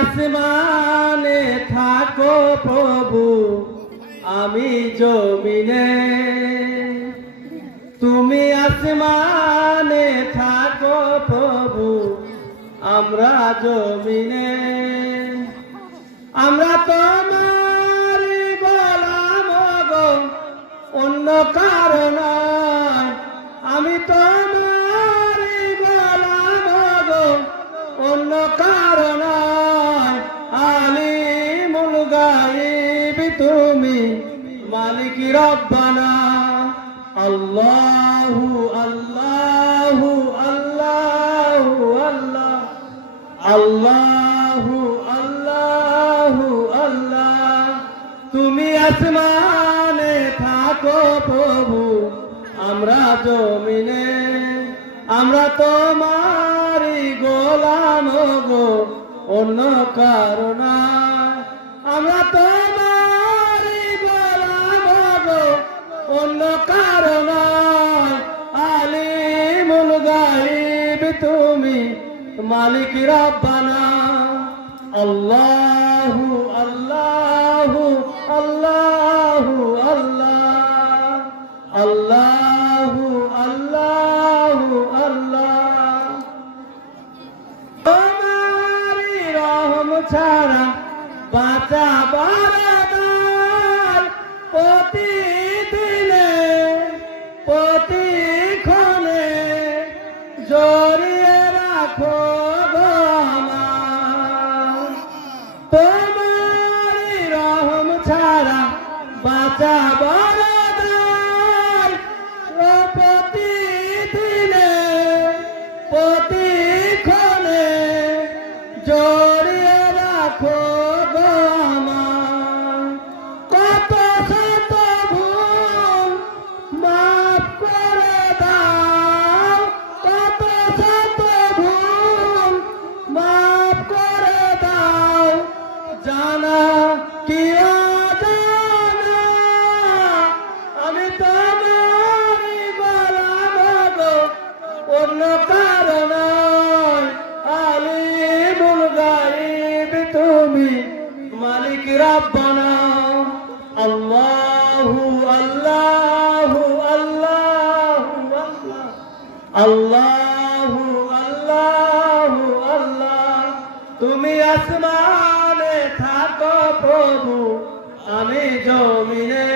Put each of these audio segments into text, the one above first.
আসমানে থাকো প্রভু, আমি জমিনে। তুমি আসমানে থাকো প্রভু, আমরা জমিনে। আমরা তোমার গোলাম গো, অন্য কারণ। আমি তোমার গোলাম গো, অন্য কারণ। আলিমুল গায়ব তুমি, মালিক রব্বানা। আল্লাহু আল্লাহু আল্লাহু আল্লাহ, আল্লাহু আল্লাহু আল্লাহ। তুমি আসমানে থাকো প্রভু, আমরা জমিনে। আমরা তোমারই গোলাম গো, অন্য কারণ। আমরা তোমারই গোলাম গো, অন্য কারণ। আলিমুল গায়ব তুমি, মালিক রব্বানা। আল্লাহু আল্লাহু আল্লাহু আল্লাহ, আল্লাহু আল্লাহু আল্লাহ। তোমারি রহম ছাড়া বাঁচাবার নাই, প্রতিদিনে প্রতিক্ষণে জড়িয়ে রাখো গো আমায়। তোমারি রহম ছাড়া বাঁচাবার নাই, প্রতিদিনে প্রতিক্ষণে জড়িয়ে রাখো গো আমায়। কত শত ভুল মাফ করে দাও, কত শত ভুল মাফ করে দাও। জানা কি অজানা, আমি তোমারই গোলাম গো, অন্য কারণ। আলিমুল গায়ব তুমি, মালিক রব্বানা। আল্লাহু আল্লাহু আল্লাহু আল্লাহ, আল্লাহু আল্লাহু আল্লাহ। তুমি আসমানে থাকো প্রভু, আমি জমিনে।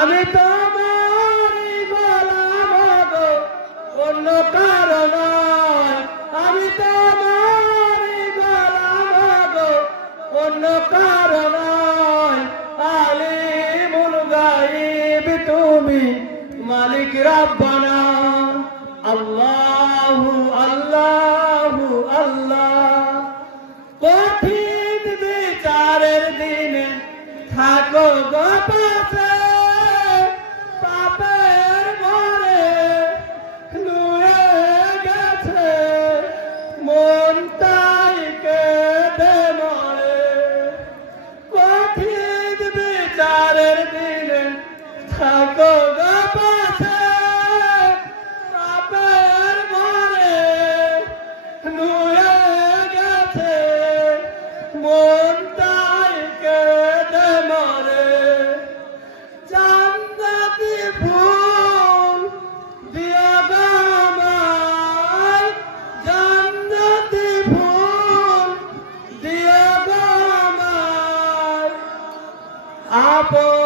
আমি তোমারই গোলাম গো, অন্য কারণ। আমি তোমারই গোলাম গো, অন্য কারণ। আলিমুল গায়ব তুমি, মালিক রব্বানা। আল্লাহু আল্লাহু আল্লাহ। কঠিন বিচারের দিনে থাকো গো পাশে, পাপের ঘরে নুয়ে গেছে মন, তাই কেঁদে মরে। কঠিন বিচারের দিনে থাকো গো পাশে, পাপের ঘরে নুয়ে গেছে মন, তাই কেঁদে মরে। জান্নাতি ফুল দিও গো আমায়, জান্নাতি ফুল দিও গো আমায়। আপন